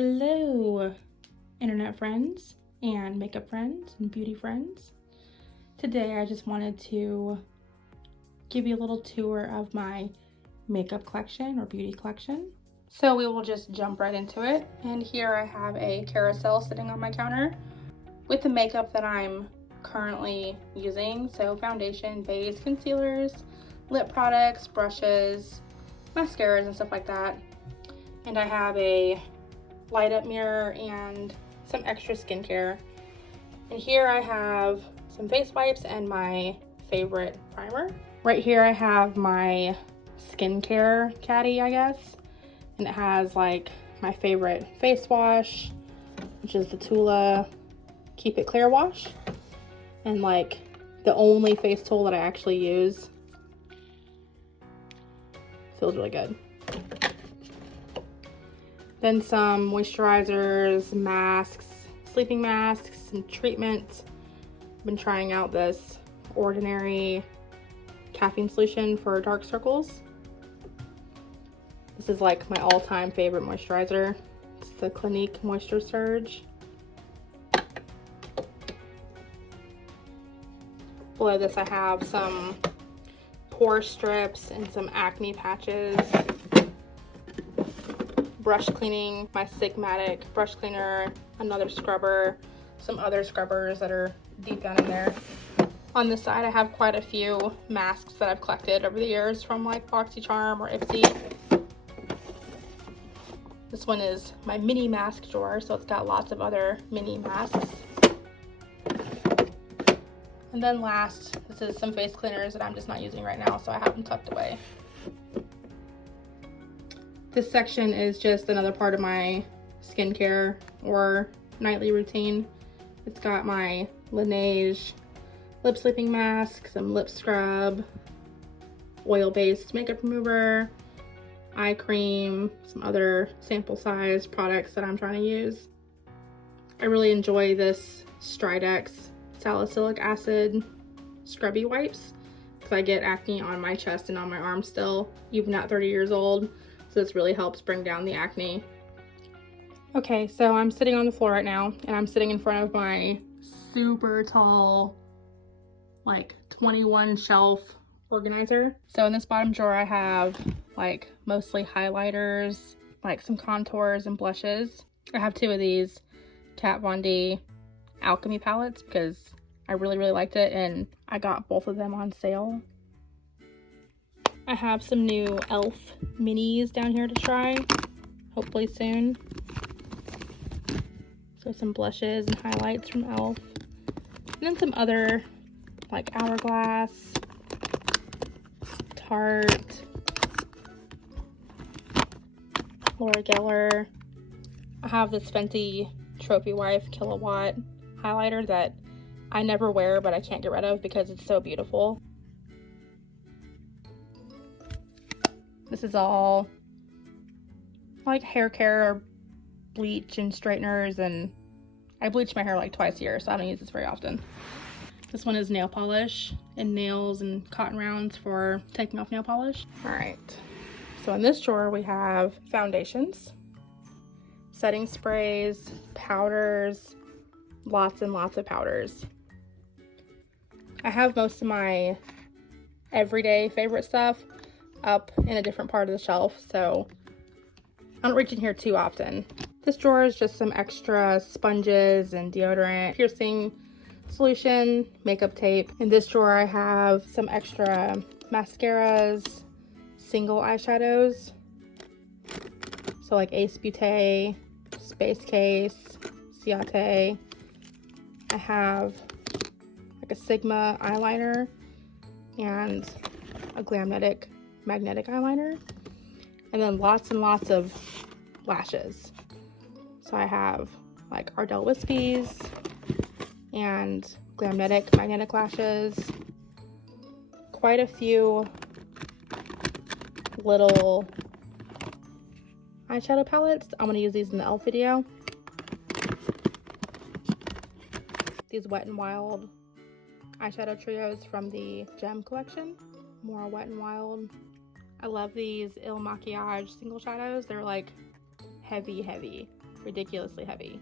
Hello, internet friends and makeup friends and beauty friends. Today I just wanted to give you a little tour of my makeup collection or beauty collection. So we will just jump right into it. And here I have a carousel sitting on my counter with the makeup that I'm currently using. So foundation, base, concealers, lip products, brushes, mascaras and stuff like that. And I have a light up mirror and some extra skincare. And here I have some face wipes and my favorite primer. Right here I have my skincare caddy, I guess. And it has like my favorite face wash, which is the Tula Keep It Clear wash. And like the only face tool that I actually use. Feels really good. Then some moisturizers, masks, sleeping masks, some treatments. I've been trying out this Ordinary caffeine solution for dark circles. This is like my all-time favorite moisturizer. It's the Clinique Moisture Surge. Below this I have some pore strips and some acne patches. Brush cleaning, my Sigmatic brush cleaner, another scrubber, some other scrubbers that are deep down in there. On this side I have quite a few masks that I've collected over the years from like BoxyCharm or Ipsy. This one is my mini mask drawer, so it's got lots of other mini masks. And then last, this is some face cleaners that I'm just not using right now, so I have them tucked away. This section is just another part of my skincare or nightly routine. It's got my Laneige lip sleeping mask, some lip scrub, oil-based makeup remover, eye cream, some other sample size products that I'm trying to use. I really enjoy this Stridex salicylic acid scrubby wipes because I get acne on my chest and on my arms still, even at 30 years old. So this really helps bring down the acne. Okay, so I'm sitting on the floor right now and I'm sitting in front of my super tall, like 21 shelf organizer. So in this bottom drawer I have like mostly highlighters, like some contours and blushes. I have two of these Kat Von D Alchemy palettes because I really liked it and I got both of them on sale. I have some new e.l.f. minis down here to try, hopefully soon. So some blushes and highlights from e.l.f. And then some other like Hourglass, Tarte, Laura Geller. I have this Fenty Trophy Wife Kilowatt highlighter that I never wear but I can't get rid of because it's so beautiful. This is all like hair care, bleach and straighteners, and I bleach my hair like twice a year, so I don't use this very often. This one is nail polish and nails and cotton rounds for taking off nail polish. All right, so in this drawer we have foundations, setting sprays, powders, lots and lots of powders. I have most of my everyday favorite stuff up in a different part of the shelf, so I don't reach in here too often. This drawer is just some extra sponges and deodorant, piercing solution, makeup tape. In this drawer I have some extra mascaras, single eyeshadows, so like Ace Beauté, Space Case, Ciate. I have like a Sigma eyeliner and a Glamnetic magnetic eyeliner, and then lots and lots of lashes. So I have like Ardell Wispies and Glamnetic magnetic lashes, quite a few little eyeshadow palettes. I'm gonna use these in the e.l.f. video. These Wet n Wild eyeshadow trios from the Gem collection. More Wet n Wild. I love these Il Makiage single shadows. They're like heavy, ridiculously heavy.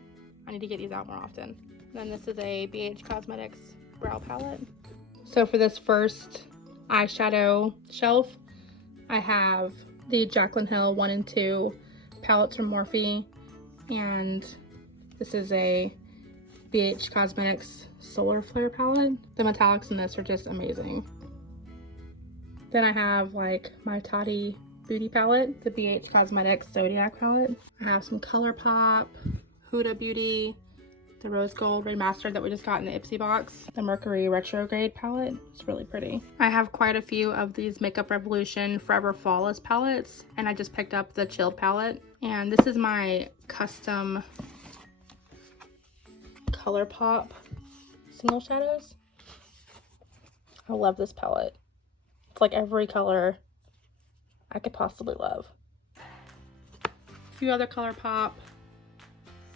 I need to get these out more often. Then this is a BH Cosmetics brow palette. So for this first eyeshadow shelf, I have the Jaclyn Hill 1 and 2 palettes from Morphe, and this is a BH Cosmetics Solar Flare palette. The metallics in this are just amazing. Then I have like my Toddy Beauty palette, the BH Cosmetics Zodiac palette. I have some ColourPop, Huda Beauty, the Rose Gold Remastered that we just got in the Ipsy box, the Mercury Retrograde palette. It's really pretty. I have quite a few of these Makeup Revolution Forever Flawless palettes, and I just picked up the Chilled palette. And this is my custom ColourPop single shadows. I love this palette. It's like every color I could possibly love. A few other ColourPop,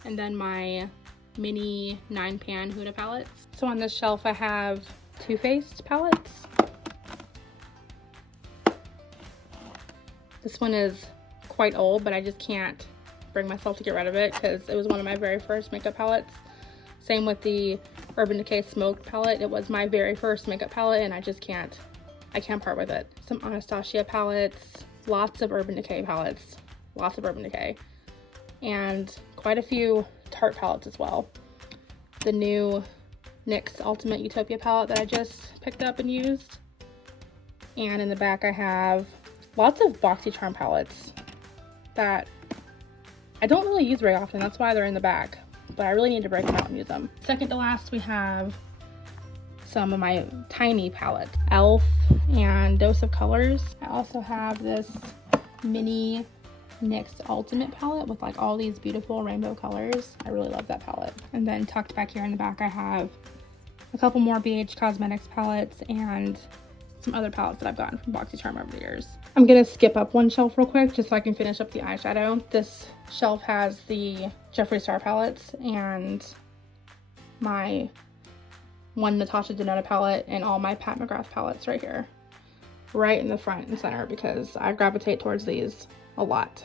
and then my mini 9-pan Huda palettes. So on this shelf I have Too Faced palettes. This one is quite old, but I just can't bring myself to get rid of it because it was one of my very first makeup palettes. Same with the Urban Decay Smoked palette. It was my very first makeup palette, and I can't part with it. Some Anastasia palettes, lots of Urban Decay palettes, lots of Urban Decay, and quite a few Tarte palettes as well. The new NYX Ultimate Utopia palette that I just picked up and used. And in the back I have lots of BoxyCharm palettes that I don't really use very often. That's why they're in the back, but I really need to break them out and use them. Second to last, we have some of my tiny palettes, Elf and Dose of Colors. I also have this mini NYX Ultimate palette with like all these beautiful rainbow colors. I really love that palette. And then tucked back here in the back I have a couple more BH Cosmetics palettes and some other palettes that I've gotten from BoxyCharm over the years. I'm gonna skip up one shelf real quick just so I can finish up the eyeshadow. This shelf has the Jeffree Star palettes and my one Natasha Denona palette and all my Pat McGrath palettes right here, right in the front and center, because I gravitate towards these a lot.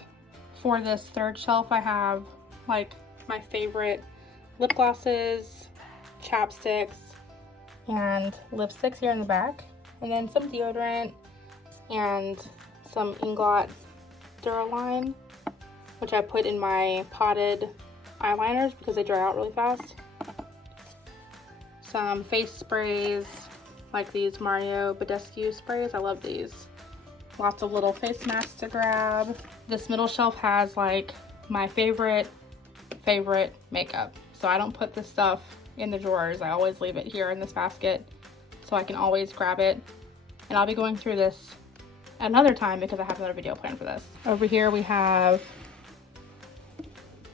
For this third shelf I have like my favorite lip glosses, chapsticks, and lipsticks here in the back, and then some deodorant and some Inglot Duraline, which I put in my potted eyeliners because they dry out really fast. Some face sprays like these Mario Badescu sprays. I love these. Lots of little face masks to grab. This middle shelf has like my favorite makeup. So I don't put this stuff in the drawers. I always leave it here in this basket so I can always grab it. And I'll be going through this another time because I have another video planned for this. Over here we have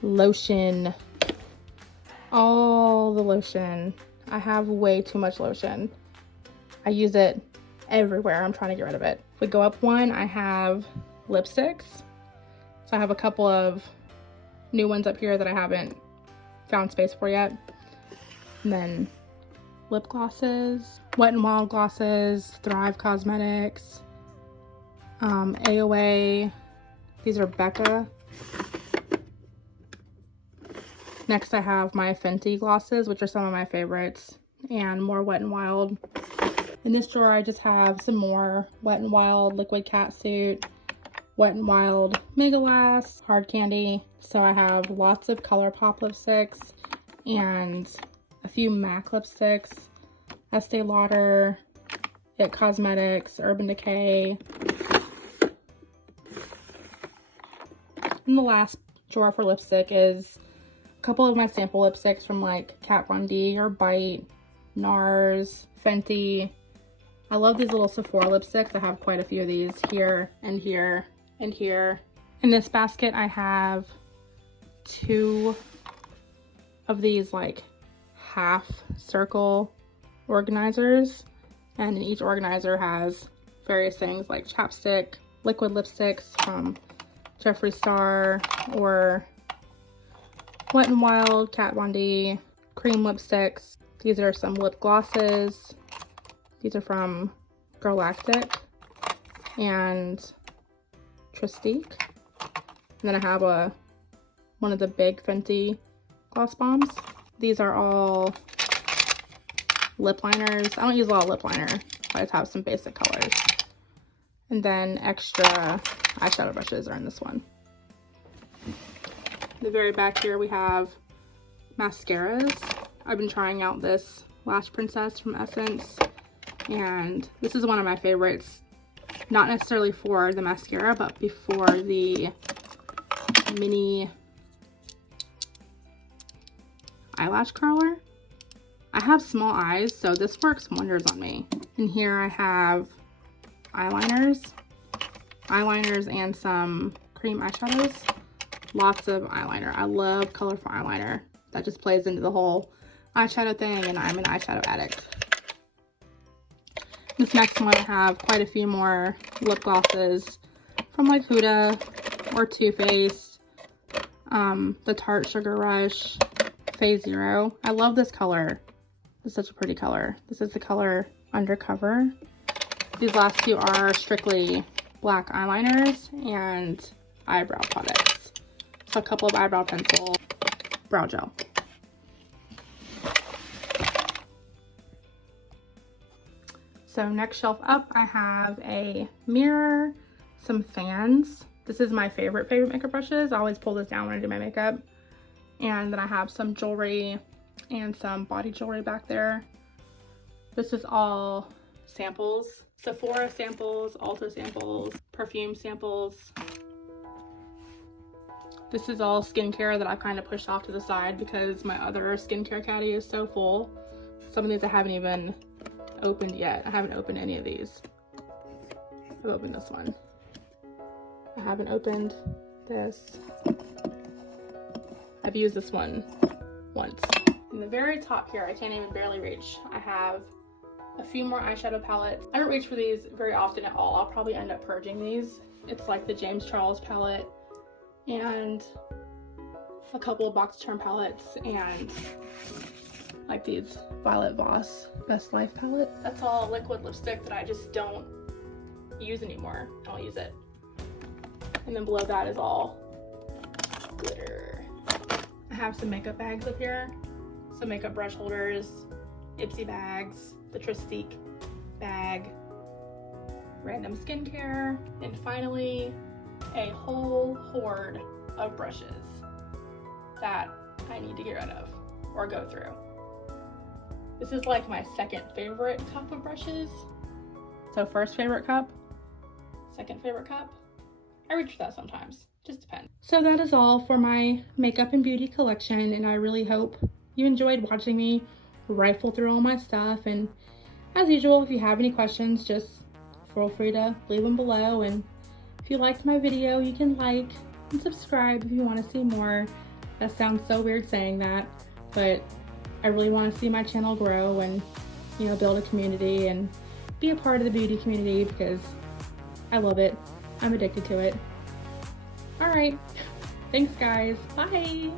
lotion. All the lotion. I have way too much lotion. I use it everywhere. I'm trying to get rid of it. If we go up one, I have lipsticks. So I have a couple of new ones up here that I haven't found space for yet. And then lip glosses, Wet n Wild glosses, Thrive Cosmetics, AOA. These are Becca. Next I have my Fenty Glosses, which are some of my favorites, and more Wet n Wild. In this drawer I just have some more Wet n Wild Liquid Catsuit, Wet n Wild Mega Lash, Hard Candy. So I have lots of ColourPop lipsticks and a few MAC lipsticks, Estee Lauder, It Cosmetics, Urban Decay. And the last drawer for lipstick is a couple of my sample lipsticks from like Kat Von D or Bite, NARS, Fenty. I love these little Sephora lipsticks. I have quite a few of these here and here and here. In this basket I have 2 of these like half circle organizers, and in each organizer has various things like chapstick, liquid lipsticks from Jeffree Star or Wet n Wild, Kat Von D, cream lipsticks. These are some lip glosses. These are from Galactic and Tristique. And then I have a one of the big Fenty gloss bombs. These are all lip liners. I don't use a lot of lip liner. I just have some basic colors. And then extra eyeshadow brushes are in this one. The very back here we have mascaras. I've been trying out this Lash Princess from Essence, and this is one of my favorites. Not necessarily for the mascara, but before the mini eyelash curler. I have small eyes, so this works wonders on me. And here I have eyeliners and some cream eyeshadows. Lots of eyeliner. I love colorful eyeliner. That just plays into the whole eyeshadow thing, and I'm an eyeshadow addict. This next one I have quite a few more lip glosses from like Huda or Too Faced. The Tarte Sugar Rush, Phase Zero. I love this color. It's such a pretty color. This is the color Undercover. These last two are strictly black eyeliners and eyebrow products. So a couple of eyebrow pencil, brow gel. So next shelf up, I have a mirror, some fans. This is my favorite makeup brushes. I always pull this down when I do my makeup. And then I have some jewelry and some body jewelry back there. This is all samples. Sephora samples, Ulta samples, perfume samples. This is all skincare that I've kind of pushed off to the side because my other skincare caddy is so full. Some of these I haven't even opened yet. I haven't opened any of these. I've opened this one. I haven't opened this. I've used this one once. In the very top here, I can't even barely reach. I have a few more eyeshadow palettes. I don't reach for these very often at all. I'll probably end up purging these. It's like the James Charles palette and a couple of Box Charm palettes and like these Violet Voss Best Life palette. That's all liquid lipstick that I just don't use anymore. I don't use it. And then below that is all glitter. I have some makeup bags up here. Some makeup brush holders, Ipsy bags, the Tristique bag, random skincare, and finally a whole hoard of brushes that I need to get rid of or go through. This is like my second favorite cup of brushes. So first favorite cup, second favorite cup. I reach for that sometimes, just depends. So that is all for my makeup and beauty collection, and I really hope you enjoyed watching me rifle through all my stuff. And as usual, if you have any questions, just feel free to leave them below. And if you liked my video, you can like and subscribe if you want to see more. That sounds so weird saying that, but I really want to see my channel grow and, you know, build a community and be a part of the beauty community because I love it. I'm addicted to it. All right. Thanks, guys. Bye.